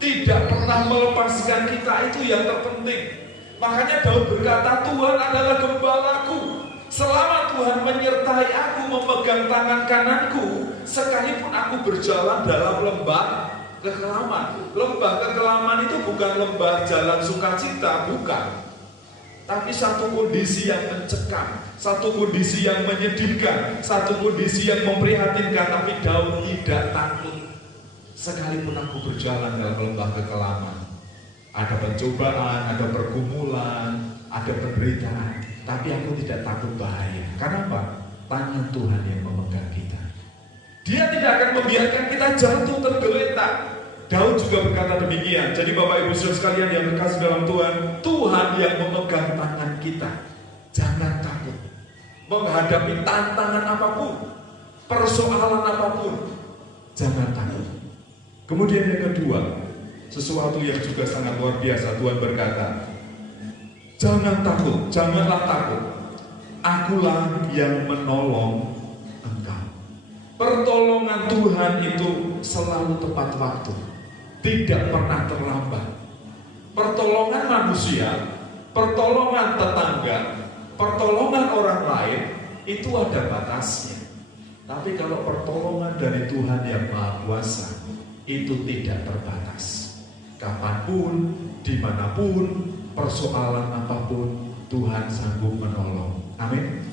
tidak pernah melepaskan kita, itu yang terpenting. Makanya Daud berkata, Tuhan adalah gembalaku. Selama Tuhan menyertai aku, memegang tangan kananku, sekalipun aku berjalan dalam lembah kekelaman. Lembah kekelaman itu bukan lembah jalan sukacita, bukan. Tapi satu kondisi yang mencekam, satu kondisi yang menyedihkan, satu kondisi yang memprihatinkan. Tapi Daud tidak takut. Sekalipun aku berjalan dalam lembah kekelaman, ada pencobaan, ada pergumulan, ada penderitaan, tapi aku tidak takut bahaya. Karena apa? Tangan Tuhan yang memegang kita. Dia tidak akan membiarkan kita jatuh tergeletak. Daud juga berkata demikian. Jadi Bapak Ibu Saudara sekalian yang terkasih dalam Tuhan, Tuhan yang memegang tangan kita. Jangan takut menghadapi tantangan apapun, persoalan apapun. Jangan takut. Kemudian yang kedua, sesuatu yang juga sangat luar biasa. Tuhan berkata, jangan takut, janganlah takut. Akulah yang menolong engkau. Pertolongan Tuhan itu selalu tepat waktu, tidak pernah terlambat. Pertolongan manusia, pertolongan tetangga, pertolongan orang lain, itu ada batasnya. Tapi kalau pertolongan dari Tuhan yang Maha Kuasa, itu tidak terbatas. Kapanpun, dimanapun, persoalan apapun, Tuhan sanggup menolong. Amin.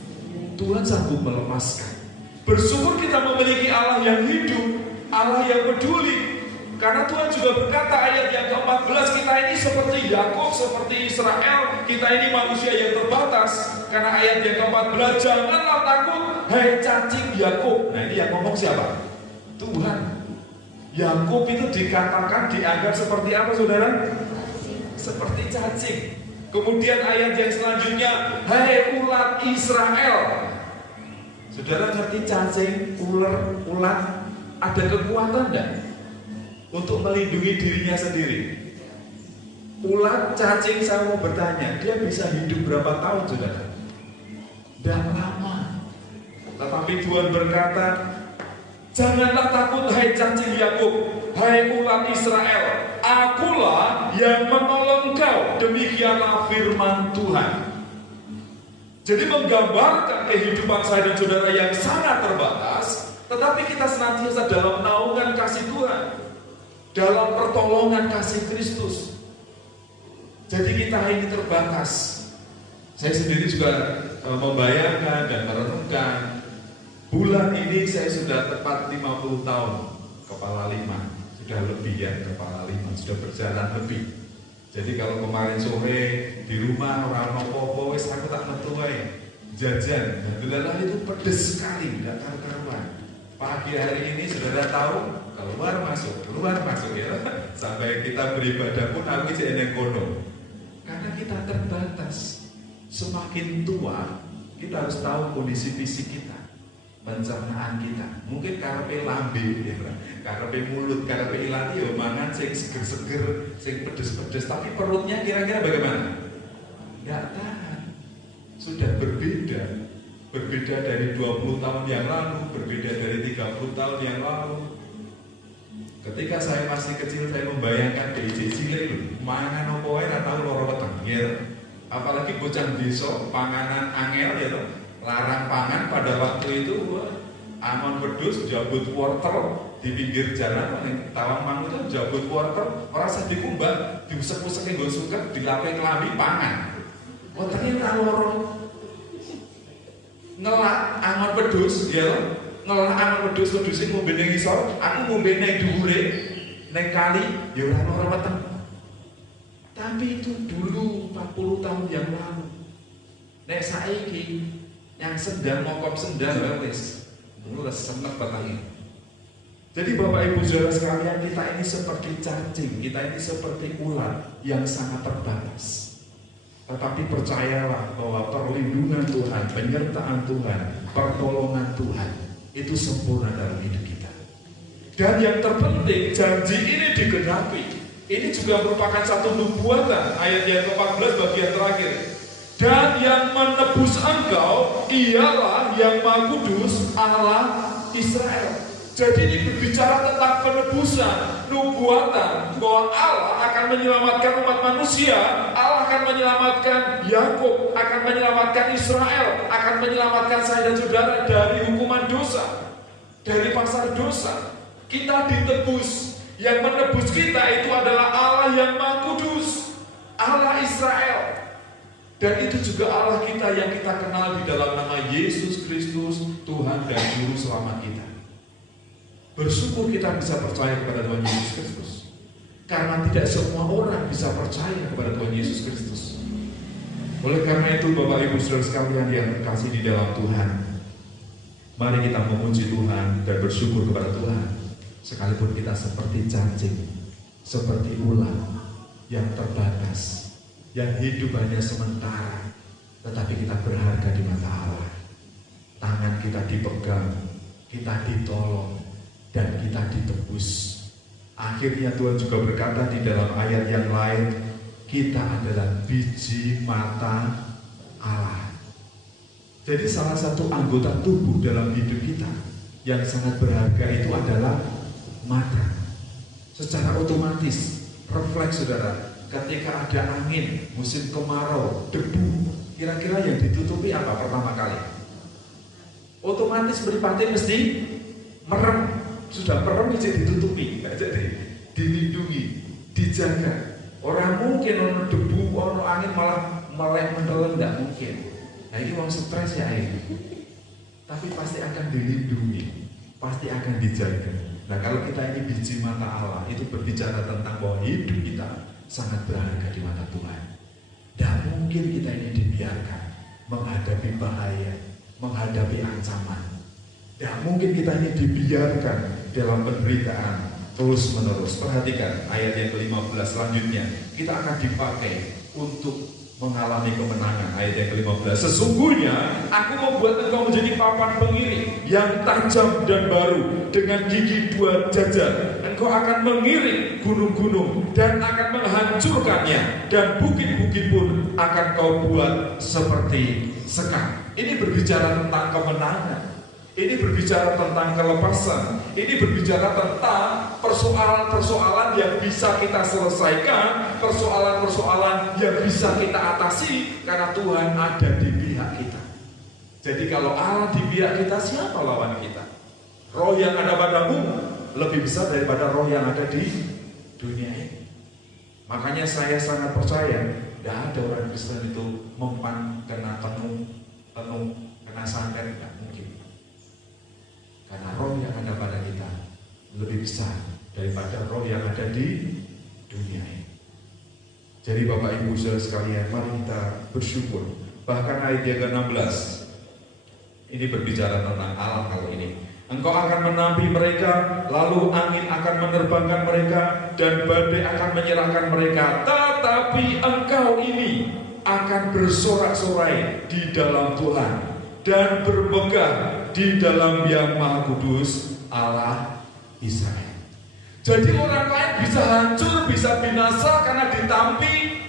Tuhan sanggup melepaskan. Bersyukur kita memiliki Allah yang hidup, Allah yang peduli. Karena Tuhan juga berkata ayat yang ke-14, kita ini seperti Yakub, seperti Israel, kita ini manusia yang terbatas. Karena ayat yang ke-14, janganlah takut, hai cacing Yakub. Nah ini yang ngomong siapa? Tuhan. Yakub itu dikatakan, dianggap seperti apa saudara? Seperti cacing. Kemudian ayat yang selanjutnya, hai ulat Israel. Saudara ngerti cacing, ulat ada kekuatan enggak untuk melindungi dirinya sendiri? Ulat, cacing, saya mau bertanya, dia bisa hidup berapa tahun saudara? Tidak lama. Tetapi Tuhan berkata, janganlah takut hai cacing Yakub, hai ulat Israel, akulah yang menolong engkau. Demikianlah firman Tuhan. Jadi menggambarkan kehidupan saya dan saudara yang sangat terbatas, tetapi kita senantiasa dalam naungan kasih Tuhan, dalam pertolongan kasih Kristus. Jadi kita ini terbatas. Saya sendiri juga membayangkan dan merenungkan, bulan ini saya sudah tepat 50 tahun kepala 5. Sudah lebih ya, kepala 5 sudah berjalan lebih. Jadi kalau kemarin sore di rumah orang nopo wis aku tak metu wae jajan. Alhamdulillah itu pedes sekali, tidak karuan. Pagi hari ini saudara tahu keluar masuk ya. Sampai kita beribadah pun aku jeneng kono. Karena kita terbatas. Semakin tua kita harus tahu kondisi fisik kita, pencernaan kita. Mungkin karepe lambe ya, karepe mulut, karepe ilati ya mangan sing seger-seger, sing pedes-pedes, tapi perutnya kira-kira bagaimana? Enggak tahan. Sudah berbeda dari 20 tahun yang lalu, berbeda dari 30 tahun yang lalu. Ketika saya masih kecil, saya membayangkan DJ cilik mangan opo wae ora tau lara weteng. Apalagi bocah desa panganan angel ya toh. Larang pangan pada waktu itu amon wedhus jabut wortel di pinggir jalan ning tawang mangu itu jabut wortel ora usah dikumbak diusek-usek nggo suket dilape klambi pangan. Wetenge ora loro. Ngelak angon wedhus ya toh. Ngelak angon wedhus ngombe ning ngisor, aku ngombe ning dhuwure ning kali ya ora loro weteng. Tapi itu dulu 40 tahun yang lalu. Nek saiki yang sedang mokop sendal wis mulus senek batangnya. Jadi Bapak Ibu Saudara sekalian, kita ini seperti cacing, kita ini seperti ulat yang sangat terbatas. Tetapi percayalah bahwa perlindungan Tuhan, penyertaan Tuhan, pertolongan Tuhan itu sempurna dalam hidup kita. Dan yang terpenting, janji ini digenapi. Ini juga merupakan satu nubuatan, ayat yang ke-14 bagian terakhir. Dan yang menebus engkau ialah yang Maha Kudus Allah Israel. Jadi ini berbicara tentang penebusan, nubuatan, bahwa Allah akan menyelamatkan umat manusia, Allah akan menyelamatkan Yakub, akan menyelamatkan Israel, akan menyelamatkan saya dan saudara dari hukuman dosa, dari pasar dosa. Kita ditebus. Yang menebus kita itu adalah Allah yang Maha Kudus, Allah Israel. Dan itu juga Allah kita yang kita kenal di dalam nama Yesus Kristus, Tuhan dan Juru Selamat kita. Bersyukur kita bisa percaya kepada Tuhan Yesus Kristus, karena tidak semua orang bisa percaya kepada Tuhan Yesus Kristus. Oleh karena itu Bapak Ibu Saudara sekalian yang terkasih di dalam Tuhan, mari kita memuji Tuhan dan bersyukur kepada Tuhan. Sekalipun kita seperti cacing, seperti ulat yang terbatas, yang hidup hanya sementara, tetapi kita berharga di mata Allah. Tangan kita dipegang, kita ditolong, dan kita ditebus. Akhirnya Tuhan juga berkata di dalam ayat yang lain, kita adalah biji mata Allah. Jadi salah satu anggota tubuh dalam hidup kita yang sangat berharga itu adalah mata. Secara otomatis, refleks saudara, ketika ada angin, musim kemarau, debu, kira-kira yang ditutupi apa pertama kali? Otomatis mripate mesti merem. Sudah merem jadi ditutupi, jadi dilindungi, dijaga. Orang mungkin ono debu, ono angin malah melek mendeleng, tidak mungkin. Nah ini orang stres ya ini. Tapi pasti akan dilindungi, pasti akan dijaga. Nah kalau kita ini biji mata Allah, itu berbicara tentang bahwa hidup kita sangat berharga di mata Tuhan. Tidak mungkin kita ini dibiarkan menghadapi bahaya, menghadapi ancaman. Tidak mungkin kita ini dibiarkan dalam penderitaan terus menerus. Perhatikan ayat yang ke-15 selanjutnya. Kita akan dipakai untuk mengalami kemenangan. Ayat yang ke-15. Sesungguhnya aku membuat engkau menjadi papan pengiring yang tajam dan baru dengan gigi dua jajar. Engkau akan mengiring gunung-gunung dan akan menghancurkannya, dan bukit-bukit pun akan kau buat seperti sekam. Ini berbicara tentang kemenangan. Ini berbicara tentang kelepasan. Ini berbicara tentang persoalan-persoalan yang bisa kita selesaikan, persoalan-persoalan yang bisa kita atasi karena Tuhan ada di pihak kita. Jadi kalau Allah di pihak kita, siapa lawan kita? Roh yang ada padamu lebih besar daripada roh yang ada di dunia ini. Makanya saya sangat percaya tidak ada orang Kristen itu mempan kena tenung, kena santet, tidak mungkin. Karena roh yang ada pada kita lebih besar daripada roh yang ada di dunia ini. Jadi Bapak Ibu Saudara sekalian, mari kita bersyukur. Bahkan ayat yang ke-16 ini berbicara tentang Allah kalau ini. Engkau akan menampi mereka, lalu angin akan menerbangkan mereka, dan badai akan menyerahkan mereka. Tetapi engkau ini akan bersorak-sorai di dalam Tuhan dan bermegah di dalam Yang Maha Kudus, Allah Israel. Jadi orang lain bisa hancur, bisa binasa karena ditampi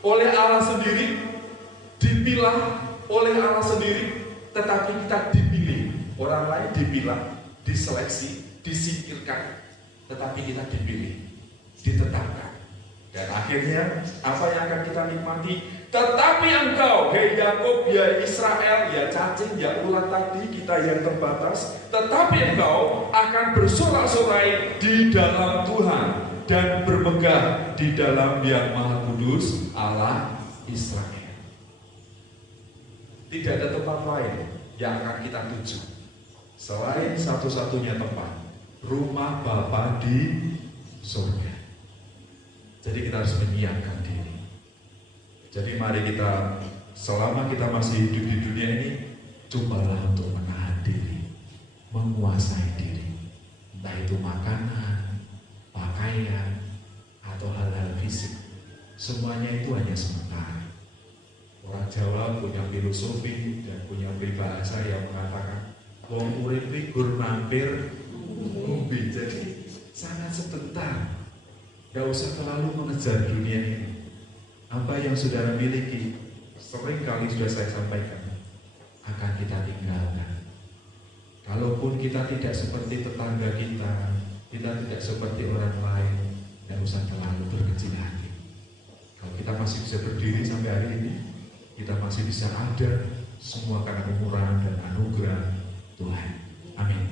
oleh Allah sendiri, dipilah oleh Allah sendiri, tetapi kita dipilih. Orang lain dipilah, diseleksi, disingkirkan, tetapi kita dipilih, ditetapkan. Dan akhirnya apa yang akan kita nikmati? Tetapi engkau, hei Yakub, ya Israel, ya cacing, ya ulat tadi, kita yang terbatas, tetapi engkau akan bersorak-sorai di dalam Tuhan dan bermegah di dalam Yang Maha Kudus, Allah Israel. Tidak ada tempat lain yang akan kita tuju selain satu-satunya tempat, rumah Bapa di surga. Jadi kita harus menyiapkan diri. Jadi mari kita, selama kita masih hidup di dunia ini, cobalah untuk menahan diri, menguasai diri. Entah itu makanan, pakaian, atau hal-hal fisik. Semuanya itu hanya sementara. Orang Jawa punya filosofi dan punya peribahasa yang mengatakan wong urip gur mampir ngombe. Jadi sangat sebentar. Gak usah terlalu mengejar dunia ini. Apa yang saudara miliki, sering kali sudah saya sampaikan, akan kita tinggalkan. Kalaupun kita tidak seperti tetangga kita tidak seperti orang lain, tidak usah terlalu berkecil hati. Kalau kita masih bisa berdiri sampai hari ini, kita masih bisa ada, semua karena kemurahan dan anugerah Tuhan. Amin.